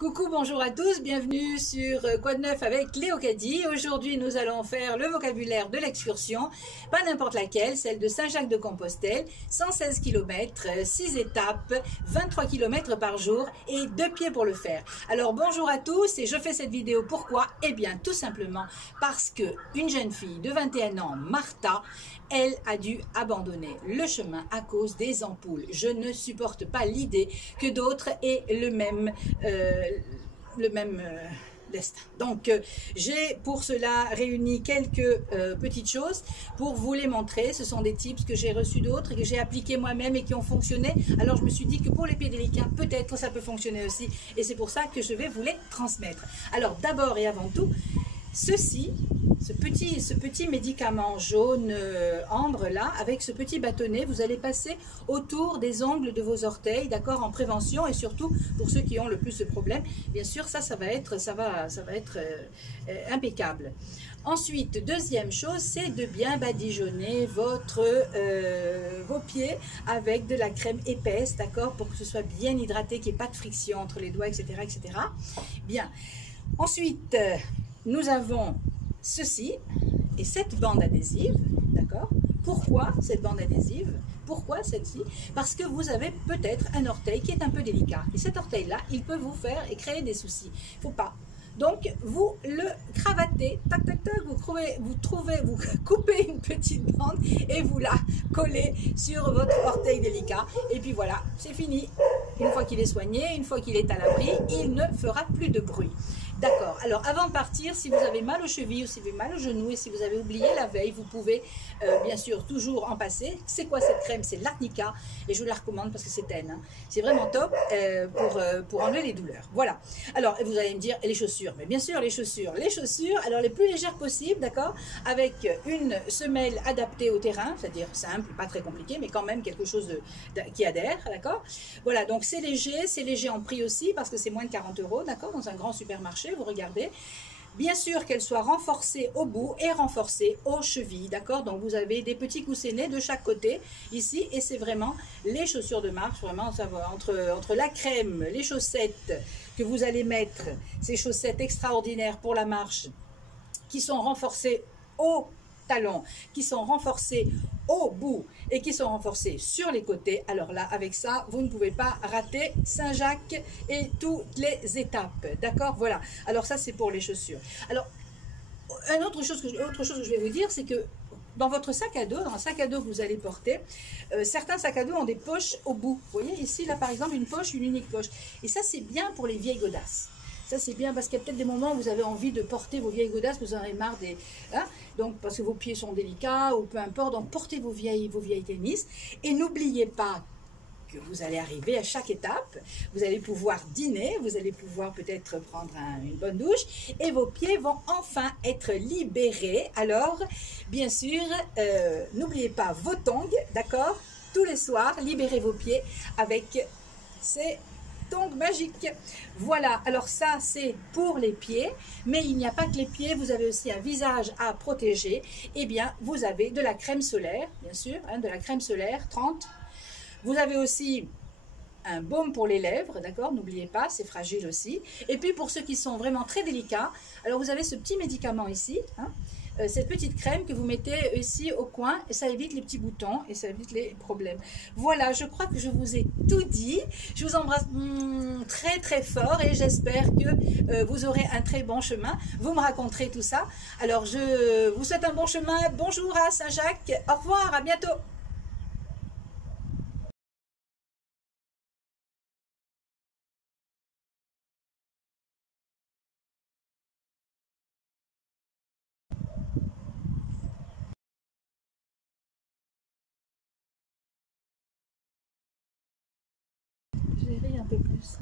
Coucou, bonjour à tous, bienvenue sur Quoi de neuf avec Léo Caddy. Aujourd'hui, nous allons faire le vocabulaire de l'excursion, pas n'importe laquelle, celle de Saint-Jacques-de-Compostelle, 116 km, 6 étapes, 23 km par jour et 2 pieds pour le faire. Alors bonjour à tous et je fais cette vidéo pourquoi? Eh bien tout simplement parce que une jeune fille de 21 ans, Martha, elle a dû abandonner le chemin à cause des ampoules. Je ne supporte pas l'idée que d'autres aient le même destin. Donc, j'ai pour cela réuni quelques petites choses pour vous les montrer. Ce sont des tips que j'ai reçus d'autres et que j'ai appliqués moi-même et qui ont fonctionné. Alors, je me suis dit que pour les pieds délicats, peut-être ça peut fonctionner aussi. Et c'est pour ça que je vais vous les transmettre. Alors, d'abord et avant tout, ce petit médicament jaune ambre là, avec ce petit bâtonnet, vous allez passer autour des ongles de vos orteils, d'accord, en prévention et surtout pour ceux qui ont le plus de problèmes. Bien sûr, ça va être impeccable. Ensuite, deuxième chose, c'est de bien badigeonner vos pieds avec de la crème épaisse, d'accord, pour que ce soit bien hydraté, qu'il n'y ait pas de friction entre les doigts, etc., etc. Bien. Ensuite, nous avons ceci et cette bande adhésive, d'accord? Pourquoi cette bande adhésive? Pourquoi celle-ci? Parce que vous avez peut-être un orteil qui est un peu délicat. Et cet orteil-là, il peut vous faire et créer des soucis. Il ne faut pas. Donc, vous le cravatez, tac, tac, tac, vous coupez une petite bande et vous la collez sur votre orteil délicat. Et puis voilà, c'est fini. Une fois qu'il est soigné, une fois qu'il est à l'abri, il ne fera plus de bruit. D'accord. Alors, avant de partir, si vous avez mal aux chevilles ou si vous avez mal aux genoux et si vous avez oublié la veille, vous pouvez bien sûr toujours en passer. C'est quoi cette crème? C'est l'Arnica et je vous la recommande parce que c'est N. Hein. C'est vraiment top pour enlever les douleurs. Voilà. Alors, vous allez me dire, et les chaussures? Mais bien sûr, les chaussures. Les chaussures, alors les plus légères possibles, d'accord, avec une semelle adaptée au terrain, c'est-à-dire simple, pas très compliqué, mais quand même quelque chose qui adhère, d'accord. Voilà, donc c'est léger en prix aussi parce que c'est moins de 40 €, d'accord, dans un grand supermarché. Vous regardez, bien sûr qu'elle soit renforcée au bout et renforcée aux chevilles, d'accord. Donc vous avez des petits coussinets de chaque côté ici et c'est vraiment les chaussures de marche, vraiment ça va entre la crème, les chaussettes que vous allez mettre, ces chaussettes extraordinaires pour la marche qui sont renforcées au talons, qui sont renforcés au bout et qui sont renforcés sur les côtés. Alors là, avec ça, vous ne pouvez pas rater Saint-Jacques et toutes les étapes. D'accord? Voilà. Alors ça, c'est pour les chaussures. Alors, autre chose que je vais vous dire, c'est que dans votre sac à dos, dans un sac à dos que vous allez porter, certains sacs à dos ont des poches au bout. Vous voyez, ici, là, par exemple, une poche, une unique poche. Et ça, c'est bien pour les vieilles godasses. Ça, c'est bien parce qu'il y a peut-être des moments où vous avez envie de porter vos vieilles godasses, vous en avez marre des... Hein, donc, parce que vos pieds sont délicats ou peu importe. Donc, portez vos vieilles tennis. Et n'oubliez pas que vous allez arriver à chaque étape. Vous allez pouvoir dîner, vous allez pouvoir peut-être prendre une bonne douche. Et vos pieds vont enfin être libérés. Alors, bien sûr, n'oubliez pas vos tongs, d'accord? Tous les soirs, libérez vos pieds avec ces... tongs magique. Voilà, alors ça c'est pour les pieds, mais il n'y a pas que les pieds, vous avez aussi un visage à protéger. Eh bien, vous avez de la crème solaire, bien sûr, hein, de la crème solaire 30. Vous avez aussi un baume pour les lèvres, d'accord, n'oubliez pas, c'est fragile aussi. Et puis pour ceux qui sont vraiment très délicats, alors vous avez ce petit médicament ici, hein, cette petite crème que vous mettez ici au coin et ça évite les petits boutons et ça évite les problèmes. Voilà, je crois que je vous ai tout dit. Je vous embrasse très très fort et j'espère que vous aurez un très bon chemin. Vous me raconterez tout ça. Alors je vous souhaite un bon chemin. Bonjour à Saint-Jacques. Au revoir, à bientôt. Je vais rire un peu plus.